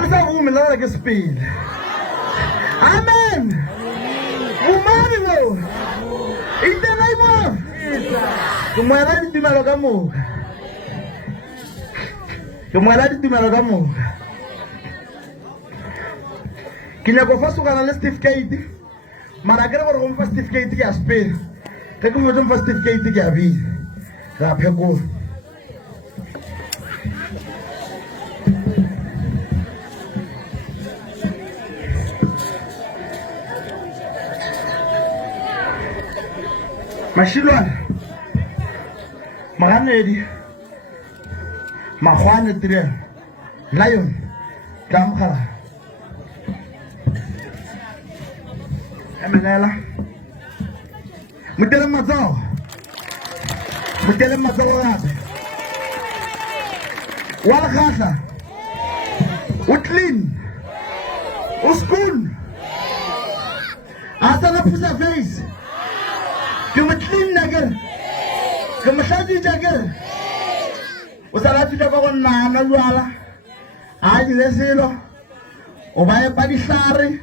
alisavumi lana ke sipile. Amen. Umani lo. In the name of Kumwela ditumelo ka moka. Kumwela ditumelo ka moka. Ke nyako fa sokana le certificate. Mara ke re gore go mfa certificate ke a spela. Ke go mo mfa certificate ke a bi. Ra pheko. Mashilwana Maganedi Mahwane Triel Lion Kamkhala Emelela Mutele Mazao Rabe Wala Khasa Utlin Uskun Asana Pusa Face Kumatlin nagar, kumashaji jagar. Usalatu jago na luala. Aji desilo. Obaya padisari.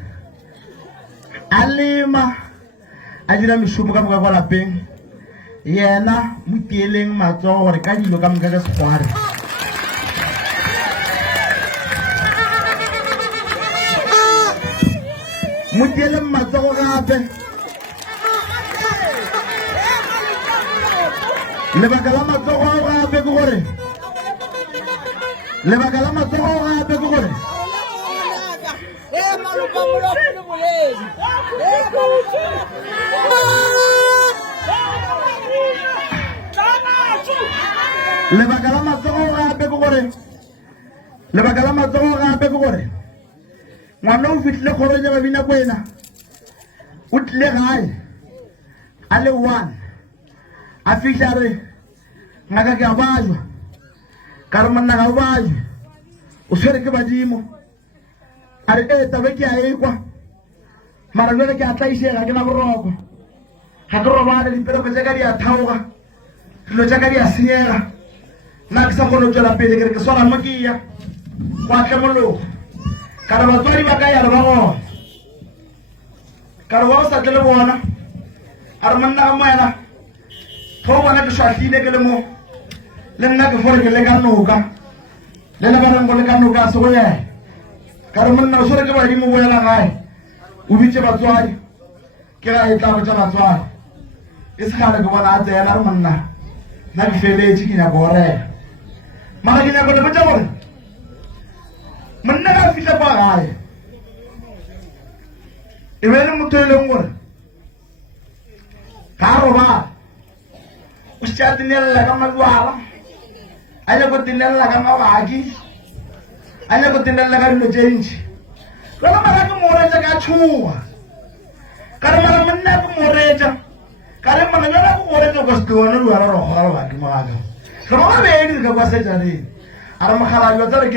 Alima. Aji na mishumu kama kwa la ping. Yena mutieleng mato orikaji lo kama kaga square. Mutieleng mato orabe. Lebakala matsogo ga be go gore Lebakala matsogo ga be go gore maluka mulo pele boledi Lebakala matsogo ga be go gore Lebakala matsogo ga be go gore Ngwana o fitlile gore ja ba bina kwena o tle gae ale 1 a fitlare ngaka ke a bajwa ka re monna ga o bajwe o swere ke badimo a re tabe ke a ekwa mara jwale ke a tlaisega ke na boroko ga ke robale dipeleko tsa ka di a thaoga dilo tsa ka di a senyega nna ke sa kgone go tswela pele ke re ke swara mo ke ya kwa tlemologo ka re batswadi ba ka ya re ba gona ka re wa o sa tle le bona a re monna ga moena go bona ke swahlile ke le mo le nna ke fore ke le ka noka le le ka reng go le ka noka se go ye ka re monna o swere ke badimo boela gae o bitse batswadi ke ga e tla go tsa batswadi e se gale ke bona a tsena re monna nna ke feletse ke nyako gorela mara ke nyako le botsa gore monna ka fitlha kwa gae e be le motho e leng gore ka robala o se tinela ka magwala a nyako tinela ka mabaki a nyako tinela ka dilo tse ntši jalo mara ke moretsa ka tšhoga ka re mara monna ke moretsa ka re mana jala ke moretsa kwa setone duala re goga lebaki mogaka re mo babedi ka kwa setšaneng a re mogalajo tsa re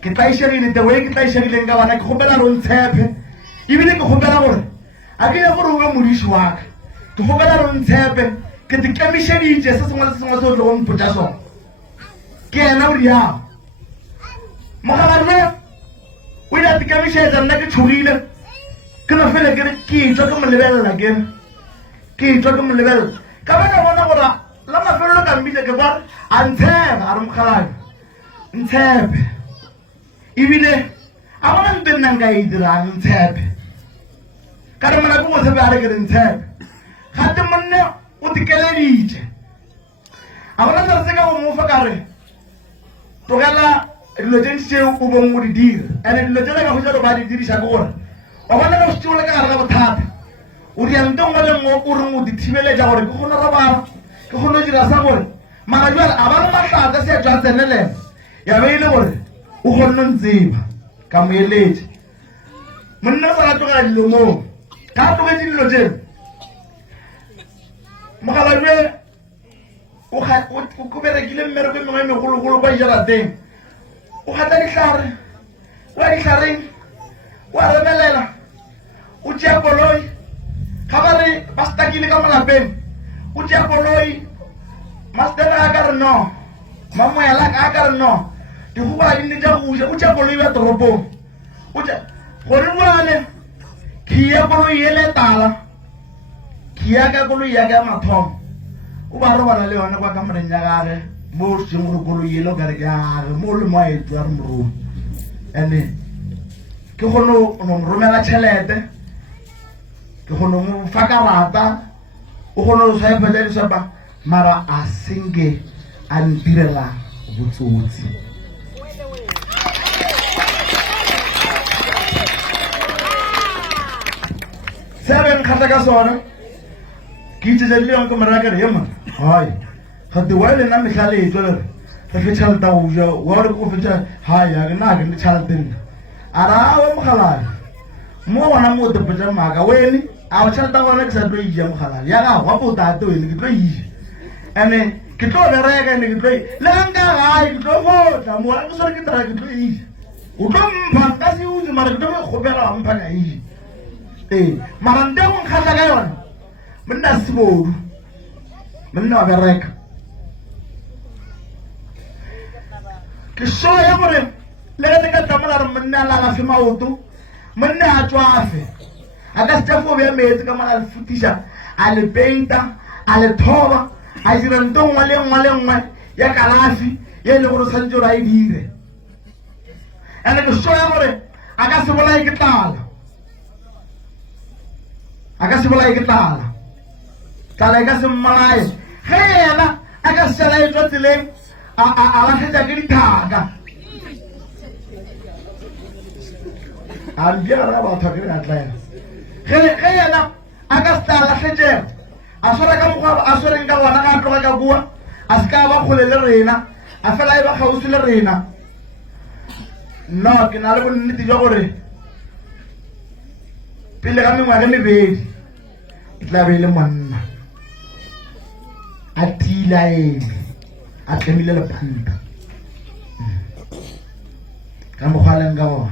ke tlaišegile tewe ke tlaišegileng ka bana ke kgopela ro ntshepe ebile ke kgopela gore a ke ya gore o be modiši wa ka ke kgopela ro ntshepe ke te kemišeditše se sengwe se o tlo go mpotša sona ke ena o riago mogalajo o ile a te kemišetša nna ke tšhogile ke no fele ke re ke etswa ke mo lebelela ke etswa ke mo lebelela ka ba ka bona gore la mafelelo ka mbile ke kwa a ntsheba a re mogalajo ntshepe ebile a bona mpe nna nka e dirang ntshepe ka re mona ke mo tshepe a re ke re ntshepe gate monne o tikeleditše a bona tsere se ka go mofa ka re tlogela dilo tse ntši tšeo o bong o di dira and-e dilo tse le ka go ba di diriša ke gore wa bona ka setseo le ka gare ka bothata o diante ngwe le ngwe o reng o di thibeletša gore ke kgone robala ke kgone o dira sa gore mara jale a ba le matlhatsa se a tswa tsenelela ya be e le gore o kgonne ntseba ka moeletše monna sa ka tlogela dilo moo ka a tlogetse dilo tseo mogalabe o berekile mmereko mengwe megologolo kwa ijarateng o gata ditlhare wa ditlhareng wa remelela o tšea koloi ga ba re ba stakile ka molapeng o tšea koloi mastena a ka re no mamoela a ka re no dikgogola di nne tša go uja o tšea koloi koloi ya toropong o tla gore moale khia koloi ele tala khia ka koloi ya ka mathomo o ba re bana le yona kwa ka moreng ya gage mo se mo koloi ele ka re ya mo le mo e tswa re moro ene ke gono no romela tšhelete ke gono mo fa karata o gono sa phela di sapa mara a singe a ntirela botsotsi seben khata ka sona ke itse le yona ko maraka re yema hai khate wa le na mehlale e tswela re fetšha ta o ja wa re ko fetša hai ya na ke tšhalten ara wa mogala mo wana mo te petsa maka wena a o tšhalta gona ke sa tlo ija mogala ya ga wa botate wena ke tlo ija ene ke tlo bereka ene ke tlo le nka ga ke tlo fotla mo a so ke tla ke tlo ija o tlo mpha ka se uzi mara ke tlo go khopela mpha na ija mara nde go nkhatla ka yona monna sibodu monna wa bereka ke so ya gore le ga ka tsamala re monna la ga se maoto monna a tswafe a ka stefo be metsi ka mala futisha a le painta a le thoba a dira ntongwa le nngwe ya kalafi ye le gore santse ra e dire ene ke so ya gore a ka se bolai ke tlala a ka se bolai ke tlala e ka se mmalae ge yena a ka se la e tswa tseleng a la khetsa ke dithaka a mbiara ba thaka ke atlaela ge yena a ka se la khetsa a swara ka mogwa a swara ka wana ka tloga ka bua a se ka ba kgole le rena a fela e ba gausi le rena no ke na le bonnete jwa gore pele ka mengwaga mebedi e tla be e le monna a tila ene a tlemile lepanta ka mogwaleng ka bona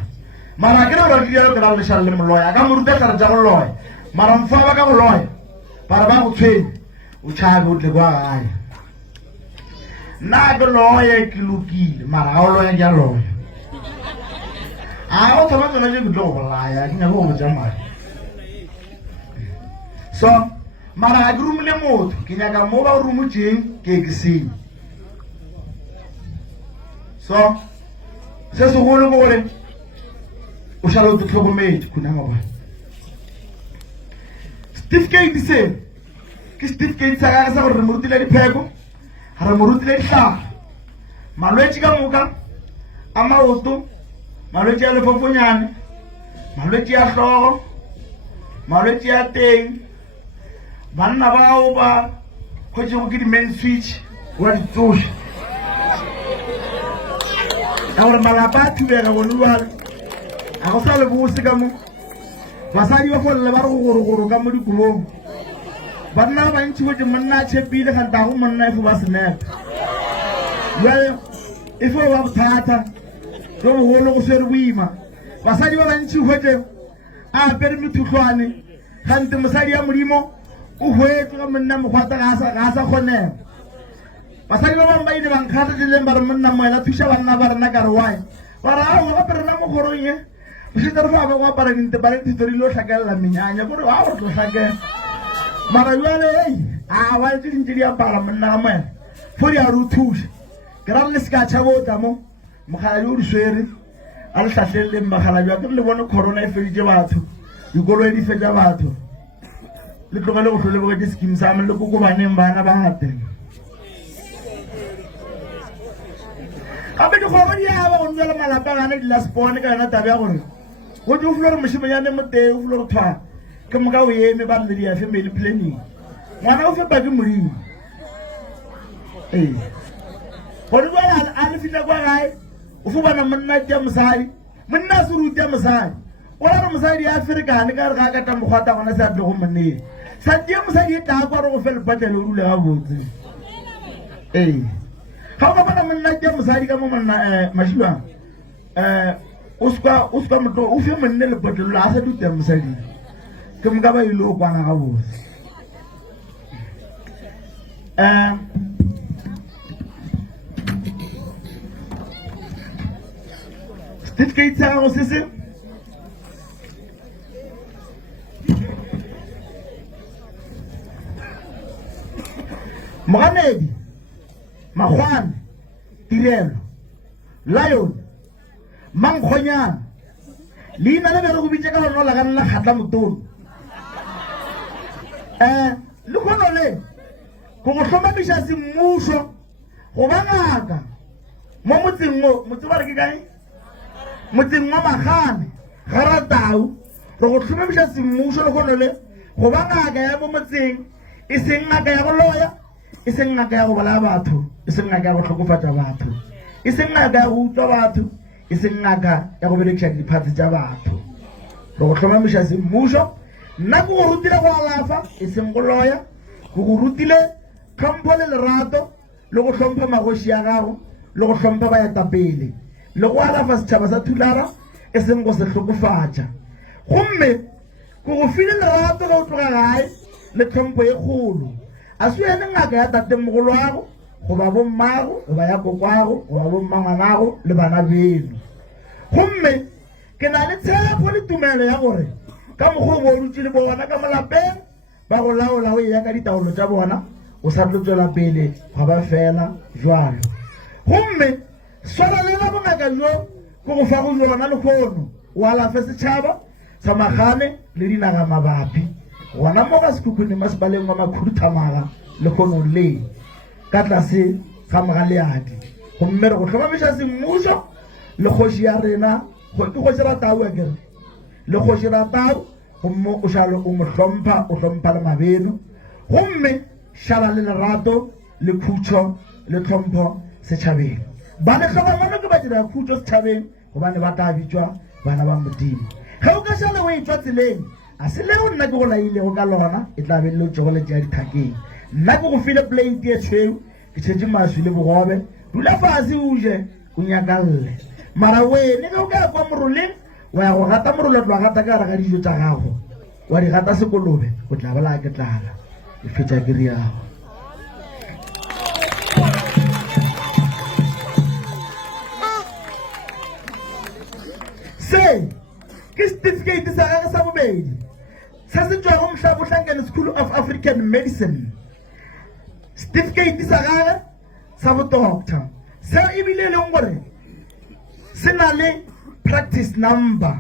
mara ke re ba dielo ke ra le shalla le moloya ka moruta tla re ja go loya mara mfa ba ka go loya para ba go tshwenya o tshabe o tle kwa gae nna ke loye ke lokile mara ga o loya ke a loya a o thoma tsona je ke tlo go bolaya ke nyaka go botsa madi so mara ga ke rumile motho ke nyaka mo ba o rumotseng ke ke senye so se segolo ko gore o šala o te tlhokometse khuna ngwana certificate se ke certificate sa ka sa gore re mo rutile dipheko re mo rutile ditlhaga malwetse ka moka a maoto malwetse a lefofonyane malwetse a tlhogo malwetse a teng banna bao ba khwetsego ke di-main switch wa ditsoši ka gore malapa a thubega bone jale a go sa le bose ka mo basadi ba folele ba re go gorogoro ka mo dikolong banna ba bantši botse monna a tšhepile gantago monna e fo ba senepa jale e fo ba bothata jo bogolo go swere boima basadi ba bantši hwetse a apere methutlhwane gante mosadi ya modimo o hwetse ka monna mogwata ga a sa kgonega basadi ba bangwe ba ine bankgata tseleng ba re monna moela thuša banna ba rena ka re wae ba re a go gape rena mo kgorong ye o šetse re fa ba go apara dinte ba le thitori lo tlhakelela menyanya kore a gore tlo tlhakela mara jale a wa tse dintse di apara monna ga moela fo di a re o thuša ke ra le seka tšhabotla mo mogaladi o di swere a le tlhatlheleleng bagaladi wa ke re le bone corona e feditse batho dikoloi di fetsa batho le tlogele go tlhole bogetse scheme sa me le kokobaneng bana ba gateng gape dikgogo di aba go ntwela malapa gane di la spone ka yona tabe ya gore go te o fule gore mošimanyane mo teng o fule gore thwa ke moka o eme ba le di a family planning ngwana o fepa ke modimo gore jwale a le fitlha kwa gae o fo bana monna tia mosadi monna a se rutia mosadi o ra re mosadi ya ferekane ka re ga kata mogwata gona se a tle go monneng sa tia mosadi e taa kwa re go fe lepatlele o rule ga botse ga o ka bona monna tia mosadi ka mo monna mašilwang o seka motho o fe monne lepatlelo la a sa dutia mosadi ke moka ba ile o kwana ga botse certificate sa gago se se Mohamedi Magwane Tirelo Lion Mangkhonyana leina le re go bitse ka lona la ka nna khatla motolo le kono le go go hlomamisa semmuso go ba ngaka mo motseng motse ba re ke kae motseng wa Magane Garatau re go hlomamisa semmuso le kono le go ba ngaka ya mo motseng e seng ngaka ya go loya e seng ngaka ya go bala batho e seng ngaka ya go tlhokofatsa batho e seng ngaka ya go utlwa batho e seng ngaka ya go berekisa diphatsi tsa batho re go hlomamisa semmuso nna go go rutile go alafa e seng go loya go rutile tlhompho le lerato le go hlompha magoši ya gago le go hlompha baetapele le go alafa setšhaba sa Thulara e seng go se hlokofatša gomme go go file lerato ga o tloga gae le tlhompho e kgolo a se ene ngaka ya tatemogolo wago goba bommago goba ya kokwago goba bommangwanago le bana beno gomme ke na le tshepo le tumelo ya gore ka mokgwa bo rutse le bona ka molapeng ba go laola o ya ka ditaolo tsa bona o sa tlo tswela pele ga ba fela jwalo gomme swara le ba bongaka jo go go fa go yona le khono o alafe setšhaba sa Magane le dinaga mabapi gona mo ga sekhukhune masepaleng wa Makhuduthamaga le khono le ka tlase ga Mogaleadi gomme re go tlhomamisa semmuso le kgoši ya rena ke kgoši Ratau a kere le kgoši Ratau gomme o šalo o mo hlompha o hlompha le mabeno gomme šala le lerato le khutšo le tlhompho setšhabeng ba le tlhokomelo ke ba dira khutšo setšhabeng gobane ba tla bitswa bana ba Modimo ge o ka šala o e tswa tseleng a se leo nna ke go lailego ka lona e tla be le tšego le tšea dithakeng nna ke go file plate e tšhweu ke tšhetše maswi le bogobe dula fase o je o nyakalle mara wene ge o ka ya kwa moroleng wa ya go gata morolo tlo gata ka gare ga dijo tša gago wa di gata sekolobe o tla bala ke tlala e fetša ke riago se ke certificate sa gagwe sa bobedi se se tšwago Mohlabohlankane School of African Medicine certificate sa gagwe sa bodoctor se ebile leng gore se na le practice number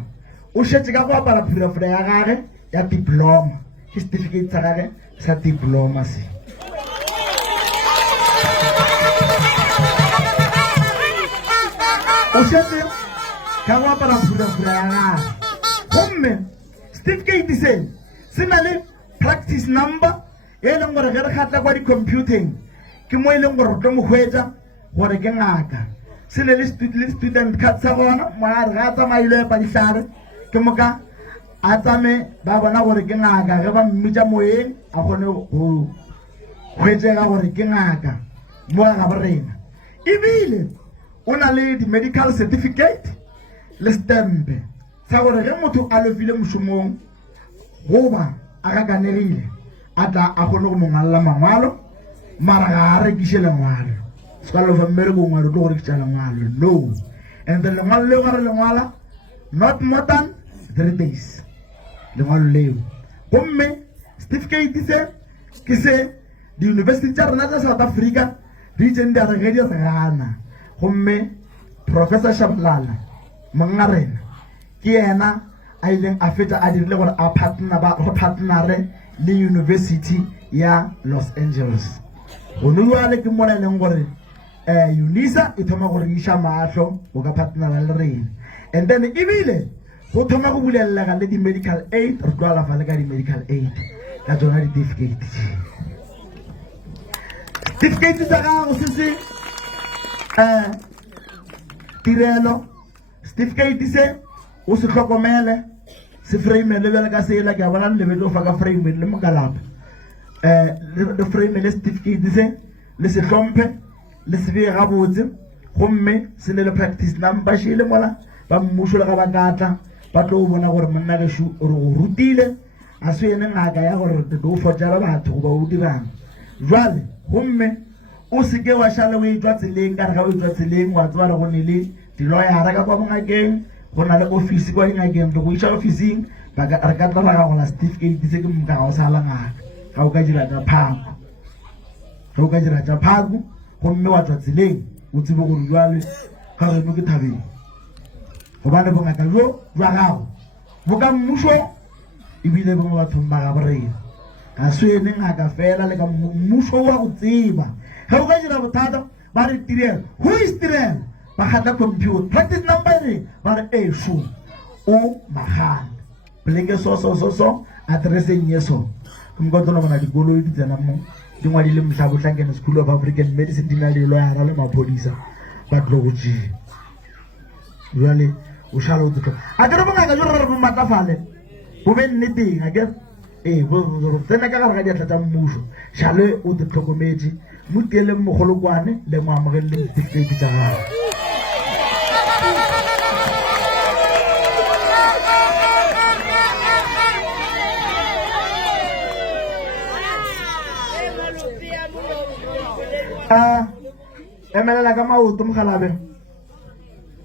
o šetše ka go apara phirafira ya gagwe ya diploma ke certificate sa gagwe sa diploma se o šetše ka go apara phirafira ya gagwe gomme certificate se na le practice number e leng gore ge re kgatla kwa di-computing ke mo e leng gore re tlo mo hwetša gore ke ngaka se le student card sa gona moare ga a tsamaile epa dihlare ke moka a tsame ba bona gore ke ngaka ge ba mmitša moyeng a kgone go hwetšega gore ke ngaka mo ga borena ebile o na le di-medical certificate le stempe sa gore ge motho a lofile mošomong goba a kakanegile a tla a kgone go mongwalela mangwalo mara ga a rekiše lengwalo se ka lofa mmereko ngwalo tlo go rekisa lengwalo no and then lengwalo leo ga re lengwala not more than 3 days lengwalo leo gomme certificate se ke se di-university tša rena tša South Africa di itšeng di a re ge di re gana gomme Professor Shabalala Mangarena ke yena a ileng a fetša a dirile gore a partnere le University ya Los Angeles go nole ke mola leng gore UNISA e thoma gore iša maahlo go ka partnera le rena and then ebile go thoma go bulelega le di-medical aid re tlo alafa le ka di-medical aid ka tsona certificate tsa gago se se tirelo certificate se o se hlokomele se frame le bjale ka seela ke a bona le lebetlo fa ka frame le mokalapa le frame le certificate se le se hlomphe le se bee gabotse gomme se le practice number šele mola ba mmušo le ga ba katla ba tlo bona gore monna gešo ore go rutile a se ene ngaka ya gore o fotjara batho goba o dirang jwale gomme o se ke wa šale o e tswa tseleng ka re ga o e tswa tseleng wa tseba re go ne le di-lawyera ka kwa bongakeng go na le office kwa dingakeng to go iša officing re ka tla ra gola certificate se ke mmoka ga o sala ngaka ga o ka dira tša phako ge o ka dira tša phako gomme wa tswa tseleng o tsebe gore jwale ga reno ke thabeng gobane bongaka jo jwa gago bo ka mmušo ebile bo mo bathong ba ga borena ga swene ngaka fela le ka mmušo wa go tseba ge o ka dira bothata ba re tirelo who is tirelo ba gata computer practice number eng ba re eso o magana pleke so addresseng ye so mkotono bona dikoloi di tsena mo di ngwadile Mhlabohlangene School of African Medicine di na le lawyera le maphodisa ba tlo go tšea jwale o šala o tlo a ke re bongaka jo re bo matafale bo be nneteng a ke bo tsena ka gare ga diatla tša mmušo šale o te tlhokometse mo tieleng mogolokwane le mo amogeleleng certificate tša gago emelela ka maoto mogalabe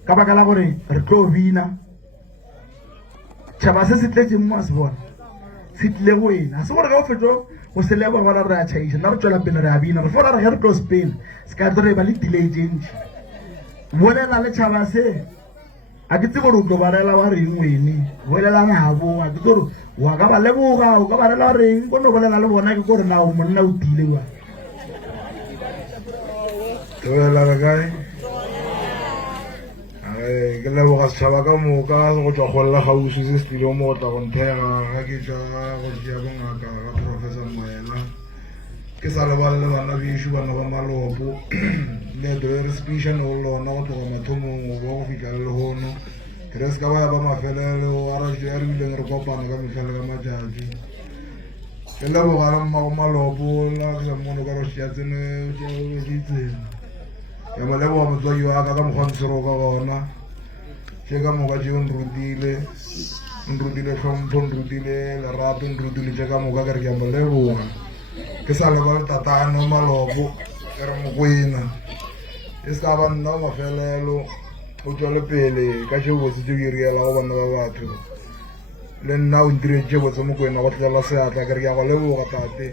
ka baka la gore re tlo bina tšhaba se se tletseng mo a se bona se tlile go ena a se gore ge o fetso go se leba gona re a tšhaiša nna re tswela pele re a bina re fola re ge re tlo spela se ka tlo re ba le delay tše ntši bolela le tšhaba se a ke tse gore o tlo barela wa reng wene bolela ngabo a ke tse gore wa ka ba leboga o ka barela wa reng ko no bolela le bona ke gore na o monna o tile wa Toela re kae ke leboga setšhaba ka moka go tswa golla gausi se se tlile mo go tla go nthega ga ke tša go tšea bongaka ga Professor Maela ke sa lebale le bana bešo bana ba malopo leeto le re sepišane go lona go tloga mathomong go ba go fitlha le legono ke re se ka baya ba mafelelo a re bileng re kopana ka mehla le ka matšatši ke leboga le mmago malopo la ke sa mono ka rošea tsene itsena ya mo leboga motswaki wa ka mokgontshero ka gona tše ka moka tšeo nrutile tlhompho nrutile lerato nrutile tše ka moka ke re ke ya mo leboga ke sa leba le tatano malopo ke re mokwena e se ka ba nna mafelelo o tswale pele ka tšeo botse tšeo ke riela go banna ba batho le nna o ntire tše botse mokwena go tlela seatla ke re ke ya go leboga tate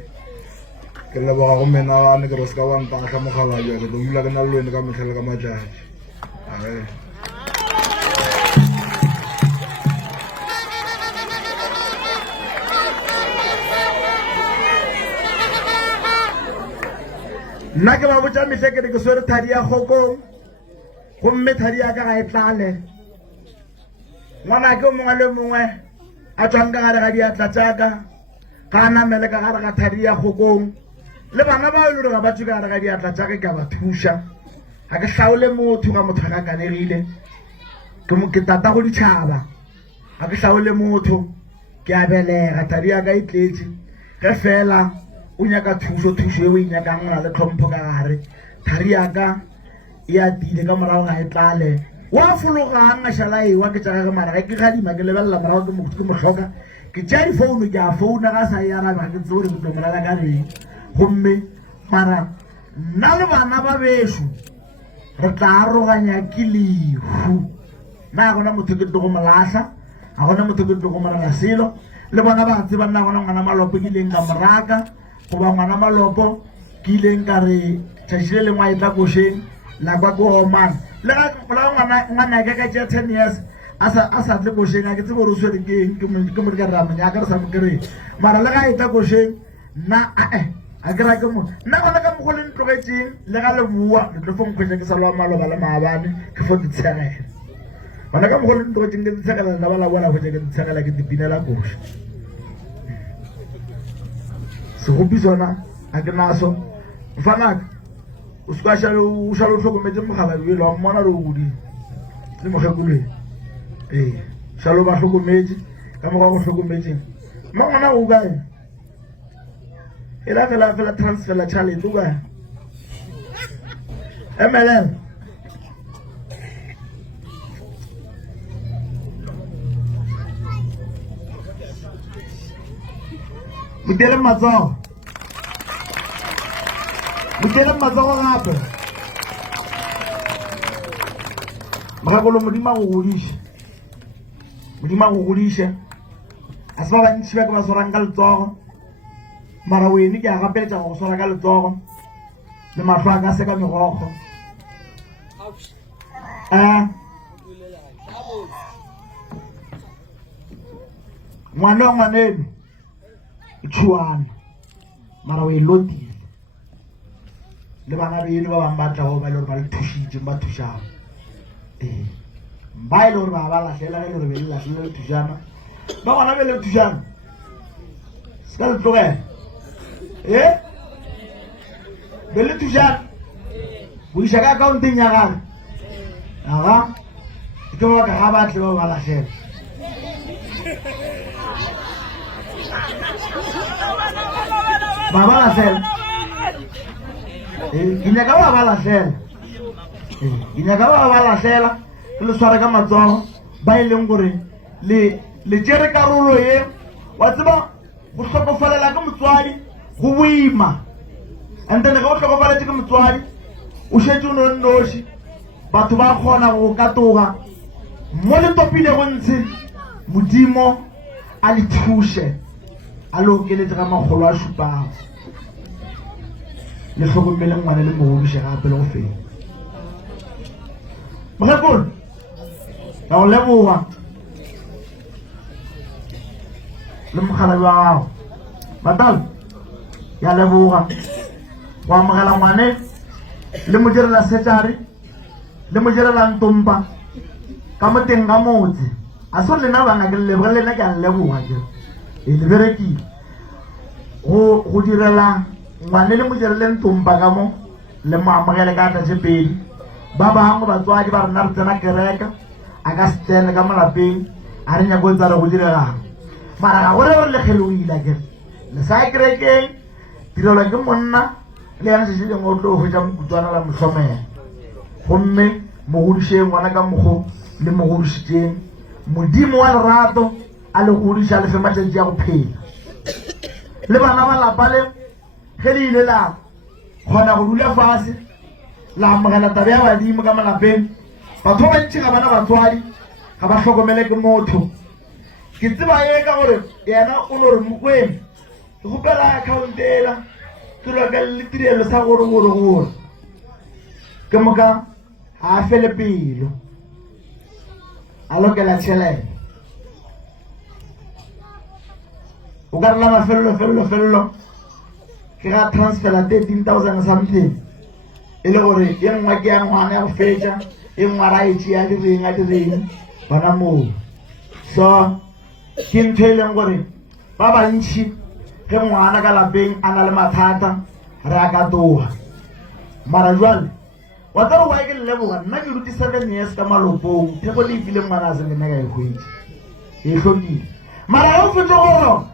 ke leboga go menagane ke re se ka ba ntatlha mogalaja ke tlo dula ke na le lwene ka metlhele ka matšatši nna ke ba botša mehle ke re ke swere thadi ya kgokong gomme thadi ya ka ga e tlale ngwana ke o mongwe le mongwe a tswang ka gare ga diatla tsaka ga a namele ka gare ga thadi ya kgokong le bana ba e le gore ga ba tswe ka gare ga diatla tsaka ke a ba thuša ga ke hlaole motho ga motho ga ka kanegile ke tata go ditšhaba ga ke hlaole motho ke a belega thadi ya ka e tletse ge fela o nyaka thuso e o e nyakang o na le tlhompho ka gare thari ya ka e atile ka morago ga e tlale wa fologang a šala ewa ke tšagage mara ge ke gadima ke lebelela morago ke motlhoka ke tšea difounu ke a founa ga sa e arabe ga ke tse gore ke tlo morala ka reng gomme mara nna le bana ba bešo re tla aroganya ke lehu nna ga gona motho ke tlo go molatlha ga gona motho ke tlo go morala selo le bona ba tseba nna gona ngwana malopo ke ileng ka moraka goba ngwana malopo ke ileng ka re tšatšile lengwe a etla košeng la kwa ke omana le ga ngwana ka ka tšea 10 years a sa tle košeng a ke tsebe gore o swere ke eng ke mori ka re a monyaka re sa mo kry mara le ga a etla košeng nna a ke ra ke mo nna gona ka mokgo le ntlogetseng le ga le bua le tlo fonkgwetša ke sa lwa maloba le maabane ke fo ditshegela gona ka mokgo le ntlogetseng ke ditshegela le ba la bola kgwetša ke ditshegela ke dipinela koša segopi sona a ke naso mfanaka o se ka šale o tlhokometse mogalaebele wa mmona re o bodile le mogekoleng šale o ba tlhokometse ka moga go tlhokometseng mma ngwana o kae e la fela transfela challenge o kae emelela Mutele matsogo gape Magakolo modimo go godisha. Modimo go godisha. A se ba bantši ba ke ba swarang ka letsogo. Mara wene ke a gapeletša go swara ka letsogo. Le mahlo a ka se ka megogo. Ngwana ngwaneno e tšhuana mara o e lotile le bana beno ba bang ba tlago ba ile gore ba le thušitše ba thušana ba ile gore ba ba lahlela ge le gore be le lahlile le thušana ba gona be le thušana se ka le tlogela be le thušana go iša ka akhaonteng ya gage aga ke ba ka ga batle ba ba lahlela Baba la sel. Inyaka baba la sel. Inyaka baba la sela. Le swara ka matsogo ba ileng gore le tsere karolo ye wa tseba go hlokofalela ka motswadi go boima. Ante ne go hlokofalela ka motswadi o shetse o nnoši batho ba kgona go katoga mo le topile go ntshe modimo a le thushe a lo keletse ka magolo a šupago le hlokomele ngwane le mogodiše gape le go fela mogekolo ka go leboga le mokgalabi wa gago matalo ya leboga go amogela ngwane le mo direla setšare le mo direla ntompa ka mo teng ga motse a se lena banga ke leboga lena ke a leboga ke le berekile go direla ngwane le mo direle ntompa ka mo le mo amogele ka tla tshepedi ba bangwe batswadi ba rena re tsena kereka a ka se tsene ka molapeng a re nyako tsa re go diregang mara ga gore gore lekgele o ile ke le sa kerekeng tirelwa ke monna le yang se dingwe o tlo go ja mokutswana la mohlomela gomme mogodišeng ngwana ka mogo le mogodišitšeng modimo wa lerato a le godiša le fe matšatši a go phela le bana ba lapa le ge le ile la kgona go dula fase la amogela tabe ya badimo ka malapeng batho ba bantši ga bana batswadi ga ba hlokomele ke motho ke tseba ye ka gore yena o no re mokweng ke gopela account ela ke loka le tirelo sa gore ke moka ga a fele pelo a lokela tšhelete o ka rela mafelelo ke ga transfera 13,000 something e le gore ye nngwe ke ya ngwana ya go fetša e nngwe ra etše a direng bona moo so ke ntho e leng gore ba bantšhi ge ngwana ka lapeng a na le mathata re a katoga mara jwale wa tsa go ke leboga nna ke ruti 7 years ka malopong theko le ifile ngwana a se nna ka e hwetše e hlokile mara ga o fetse goro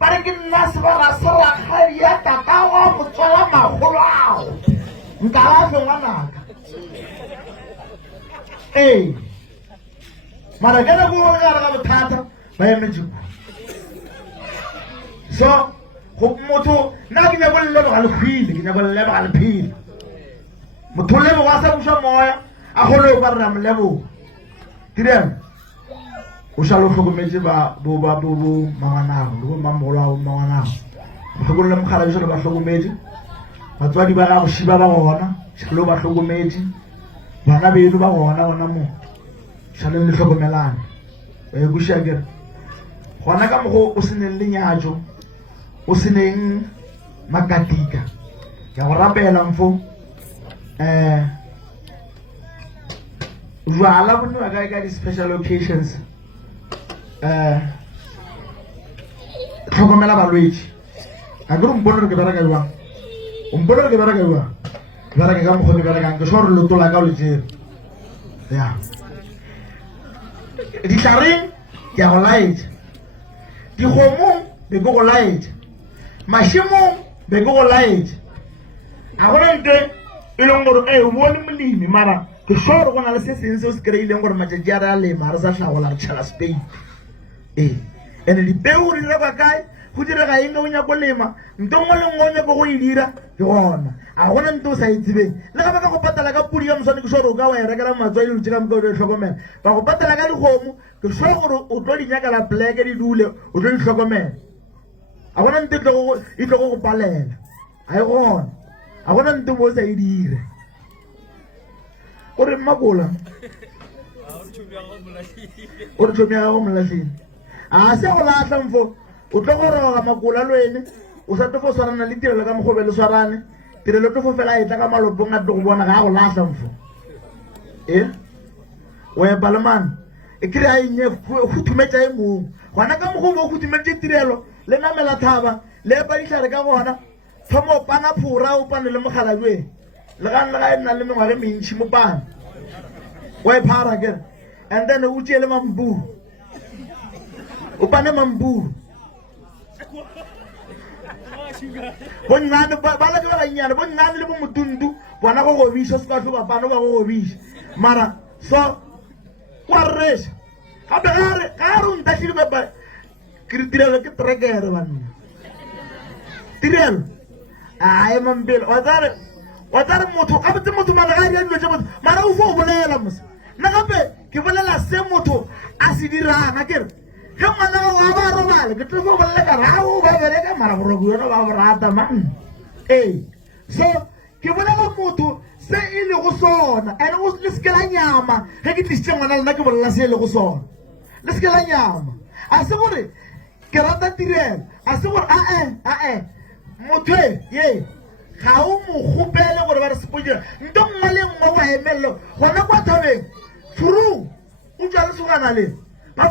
ba re ke nna sebara se rakgadi ya tatago go tswala magolo ago nka gafe ngwanaka mara ke nako gore gare ga bothata ba emetse ko so motho nna ke nyako leleboga le hwile ke nyako leleboga le phile motho leboga a sa buša moya a kgole o ka rena moleboga direng o šale o hlokometse bo mangwanago le bo mamogolo a bo mangwanago botlhokolo le mokgalabišo le ba hlokometse batswadi ba gago šiba ba gona šale o ba hlokometse bana beno ba gona mo šaleng le hlokomelane ba ekuša kere gona ka mogo o seneng lenyatšo o seneng makatika ya go rapela mfo jwala bonewa kae ka di-special occasions tlhokomela balwetši a kere mpone re ke bereka jwang ompone re ke bereka jwang ke bereke ka mokgone berekang ke swa gore lotola ka o le tsere ya ditlhareng ke a go laetša dikgomong be ke go laetša mašemong be ke go laetša a gona nte e leng gore o bone molemi mara ke swa gore go na le se seng seo se kry-ileng gore matšatši a re a lema re sa tlhagola re tšhala spain and dipeo di rekwa kae go direga eng o nya go lema nto ngwe le ngone go e dira ke gona a gona nto sa itsebeng le ga ba ka go patala ka pudi ka moswane ke sore o ka wa e rekela matswa ile tse ka mka o di tlhokomela ba go patala ka dikgomo ke sore gore o tlo di nyakela pleke di dule o tlo di tlhokomela a gona nto e tlo go palela a e gona a gona nto mo sa e dire o re Makola o re tšhomi ya go molatlheng a se go latlha mfo o tlo go roga Makola le wene o sa tlo fo swarana le tirelo ka mogobe le swarane tirelo tlo fo fela e tla ka malopong a tlo go bona ga go latlha mfo o e balemane e kry a eng go thumetša e mongwe gona ka mogobe o go thumetše tirelo le namela thaba le epa ditlhare ka gona thoma o pana phora o pane le mogaladueng le gane le ga e nna le mengwage mentšhi mo pane o e phara kere and then o tšee le mamburu o pane mamburu bonnyane ba leke ba gannyane bonnyane le bo motuntu bona go gobiša se ka tlo bapane ba go gobiša mara so wa rreša gape ga re o ntatlhile bapa ke tirelo ke trekere banna tirelo a e mampele wa tsare motho gabotse motho mara ga a dia dilo tse motho mara o fo o bolela mose nna gape ke bolela se motho a se dirang kere ge ngwana wa ba robale ke tlo fo bolela ka ra o ba bereka mara boroku yona ba bo rata man so ke bolela motho se e le go sona ene o le seke la nyama ge ke tlisitse ngwana lena ke bolela se e le go sona le seke la nyama a se gore ke rata tirelo a se gore ae motho ye ga o mo gopele gore ba re sepodira nto nngwe le nngwe wa emelelo gona kwa thabeng furu o tswa le sogana le ba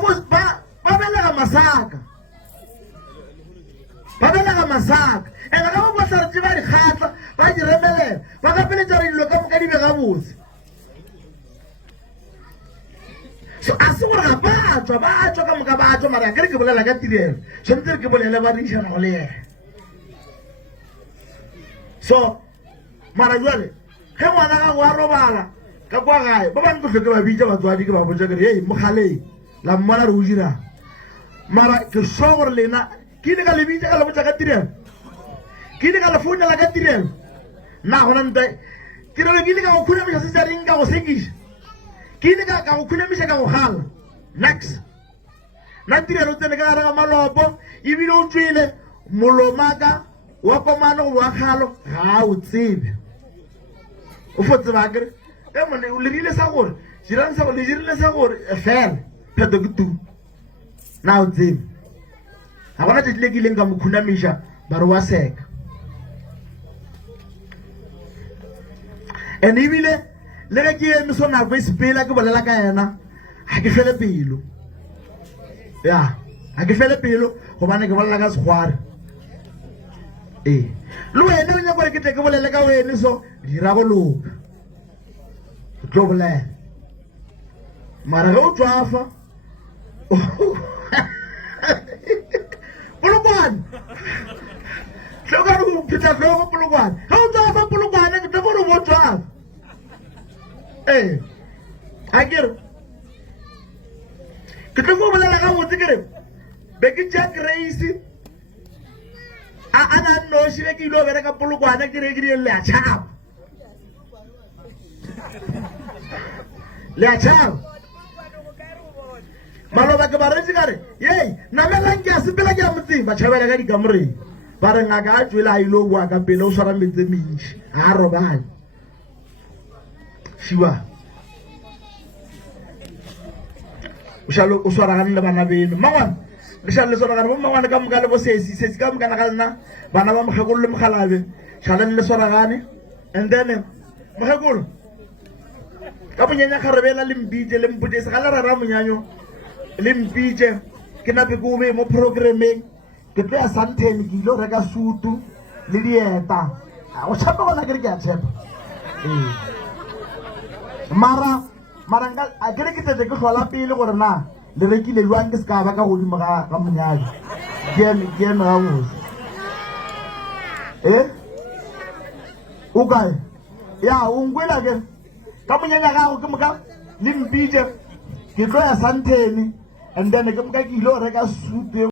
belega masaka ene ga ba basaretse ba dikgatla ba di remelela ba gapeletša re dilo ka moka di be gabotse so a se gore ga ba tswa ka moka ba tswa mara kere ke bolela ka tirelo tshwanetse re ke bolele ba dišanago le ena so mara jwale ge ngwana gago a robala ka kwa gae ba bangwe ke tlhoke ba bitša batswadi ke ba botsa kere hei mogaleng la mmona re o dirang mara ke sure gore lena ke ile ka le bitša ka le botsa ka tirelo ke ile ka le founela ka tirelo nna gona nta tirelo ke ile ka go khunamiša setšareng ka go sekiša ke ile ka go khunamiša ka go gala next nna tirelo tsene ka gare ga malopo ebile o tswile molomaka wa komane go wa kgalo ga o tsebe o fo tseba kere le dirile sa gore le dirile sa gore fela pheto ke tu na o tsebe ga gona tšetile ke ileng ka mo khunamiša ba re wa seka and ebile le ge ke emiso nako e sepela ke bolela ka yena ga ke fele pelo ya ga ke fele pelo gobane ke bolela ka segware le wena o nyaka gore ke tle ke bolele ka wene so dira go loka o tlo bolela mara ge o tswafa polokwane tlhokare go pheta tlhogo polokwane ge o tswafa polokwane ke tla gore bo tswafa a kere ke tlo go bolela ga botse kere be ke tša Grace a na noši ge ke ile o bereka polokwane ke re ke dire le a tšhaba maloba ke ba retse kare yei namelang ke a sepela ke a motseng ba tšhabela ka dikamoreng ba re ngaka a tswele a ile o boa ka pele o swara metse mentši ga a robale šiwa o swaragane le bana beno mangwane le šale le swaragane bo mangwane ka moka le bo sesi ka mokana ga lena bana ba mokgekolo le mogalabe šaleng le swaragane and then mokgekolo ka monyanya kgarebela le mpitse le mpotse ga le rara monyanyo le mpitse ke nape ke o be mo programmeng ke tlo ya Sandton ke ile o reka sutu le dieta o tshepa gona kere ke a tshepa mara a kere ke tletse ke tlhola pele gore na le rekile jwang ke se ka ba ka godimo ga monyadi ke eme ga bose o kae ya o nkwela ke ka monyanya gago ke moka le mpitse ke tlo ya Sandton and then ke moka ke ile o reka sutu